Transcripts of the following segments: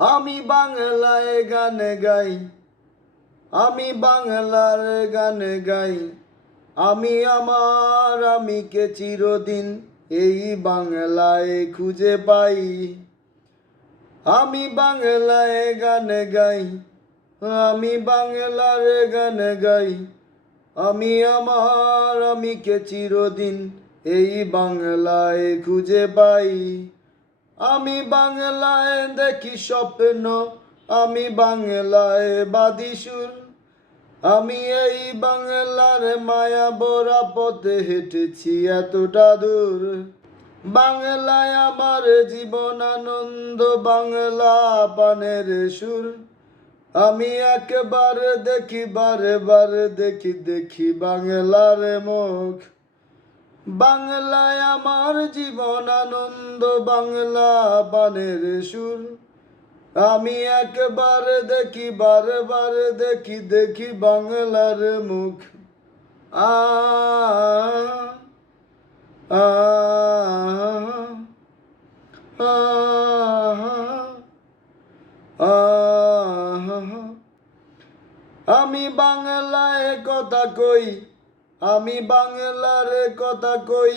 আমি বাংলায় গান গাই, আমি বাংলার গান গাই। আমি আমার আমিকে চিরদিন এই বাংলায় খুঁজে পাই। আমি বাংলায় গান গাই, আমি বাংলার গান গাই। আমি আমার আমিকে চিরদিন এই বাংলায় খুঁজে পাই। আমি বাংলায় দেখি স্বপ্ন, আমি বাংলায় বাদি সুর। আমি এই বাংলার মায়া ভরা পথে হেঁটেছি এতটা দূর। বাংলায় আমার জীবন আনন্দ, বাংলা পানের সুর। আমি একবার দেখি, বারে বারে দেখি, দেখি বাংলার মুখ। বাংলায় আমার জীবন আনন্দ, বাংলা পানের সুর। আমি একবার দেখি, বারে বারে দেখি, দেখি বাংলার মুখ। আ আ আ আ আমি বাংলায় কথা কই, আমি বাংলার কথা কই।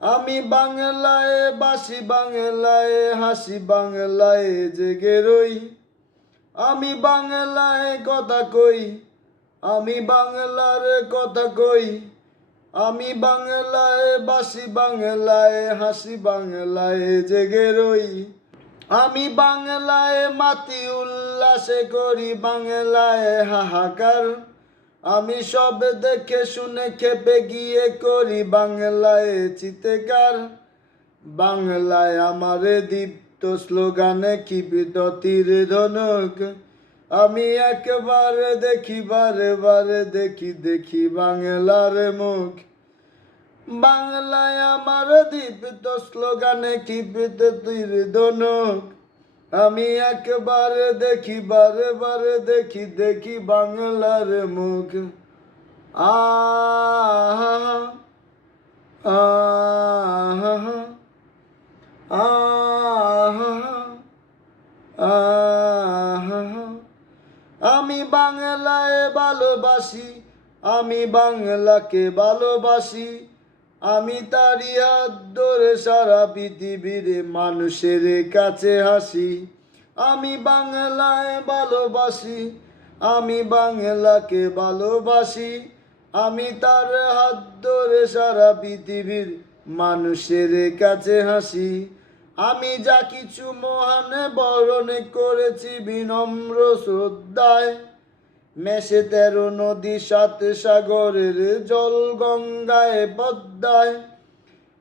আমি বাংলায় বাসি, বাংলায় হাসি, বাংলায় জেগে রই। আমি বাংলায় কথা কই, আমি বাংলার কথা কই। আমি বাংলায় বাসি, বাংলায় হাসি, বাংলায় জেগে রই। আমি বাংলায় মাতি উল্লাসে করি, বাংলায় হাহাকার। আমি সব দেখে শুনে খেপে গিয়ে করি বাংলায় চিৎকার। বাংলায় আমার দীপ্ত স্লোগানে ক্ষিপ্ত তীর ধনুক। আমি একবার দেখি, বারে বারে দেখি, দেখি বাংলার মুখ। বাংলায় আমার দীপ্ত স্লোগানে ক্ষিপ্ত তীর ধনুক। আমি একবার দেখি, বারে বারে দেখি, দেখি বাংলার মুখ। আহা আহা আহা আহা। আমি বাংলায় ভালোবাসি, আমি বাংলাকে ভালোবাসি। আমি তারি হাত ধরে সারা পৃথিবীর মানুষের কাছে হাসি। আমি বাংলায় ভালোবাসি, আমি বাংলাকে ভালোবাসি। আমি তার হাত ধরে সারা পৃথিবীর মানুষের কাছে হাসি। আমি যা কিছু মহান বরণ করেছি বিনম্র শ্রদ্ধায়। মেশে 13 নদী, 7 সাগরের জল, গঙ্গায় পদ্মায়।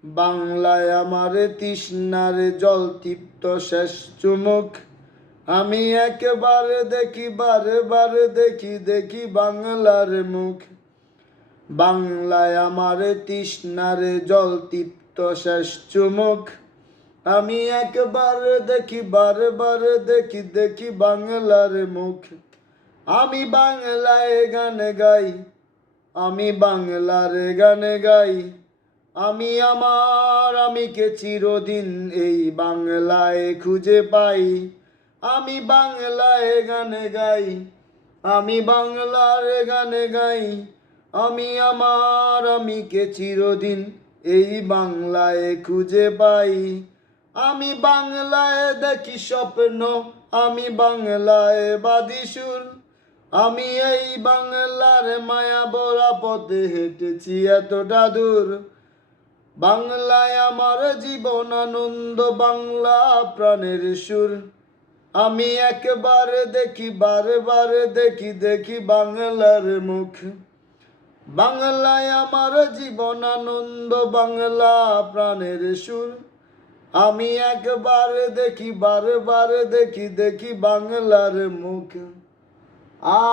বাংলায় আমার তৃষ্ণার জল তৃপ্ত শেষ চুমুক। আমি একবার দেখি, বারে বারে দেখি, দেখি বাংলার মুখ। বাংলায় আমার তৃষ্ণার জল তৃপ্ত শেষ চুমুক। আমি একবার দেখি, বারে বারে দেখি, দেখি বাংলার মুখ। আমি বাংলায় গান গাই, আমি বাংলার গান গাই। আমি আমার আমিকে চিরদিন এই বাংলায় খুঁজে পাই। আমি বাংলায় গান গাই, আমি বাংলার গান গাই। আমি আমার আমিকে চিরদিন এই বাংলায় খুঁজে পাই। আমি বাংলায় দেখি স্বপ্ন, আমি বাংলায় বাদি সুর। আমি এই বাংলার মায়া ভরা পথে হেঁটেছি এতটা দূর। বাংলায় আমার জীবন আনন্দ, বাংলা প্রাণের সুর। আমি একবার দেখি, বারে বারে দেখি, দেখি বাংলার মুখ। বাংলায় আমার জীবন আনন্দ, বাংলা প্রাণের সুর। আমি একবার দেখি, বারে বারে দেখি, দেখি বাংলার মুখ। আ